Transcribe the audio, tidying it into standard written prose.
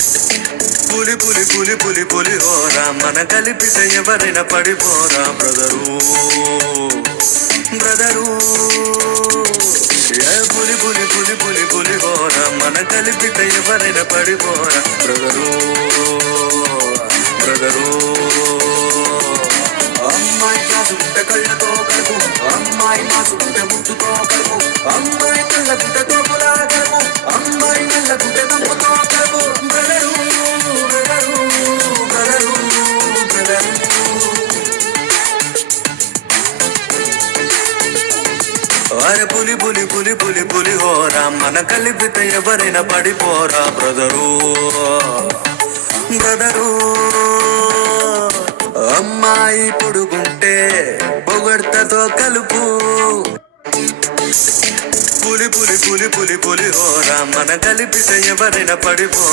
పులి పులి పులి పులి పులి హోరా మన కలిపితే ఎవరైనా పడిపోరా బ్రదరు బ్రదరు పులి పులి పులి పులి పులి హోరా మన కలిపితే ఎవరైనా పడిపోరా బ్రదరు బ్రదరు అమ్మాయి కాసుకుంటే కళ్ళతో కలుపు అమ్మాయి మాసుకుంటే ముట్టుతో కలుపు అమ్మాయి కళ్ళకుంటే తోపులా కలుపు అమ్మాయి నల్లకుంటే నమ్ముతో కలుపు బ్రదరు బ్రదరు బ్రదరు బ్రదరు అరే పులి పులి పులి పులి పులి హోరా మన కలిపితే ఎవరైనా పడిపోరా బ్రదరు బ్రదరు అమ్మాయి పొడుగుంటే పొగడ్తతో కలుపు పులి పులి పులి పులి పులి హోరా మన కలిపితే ఎవరైనా పడిపో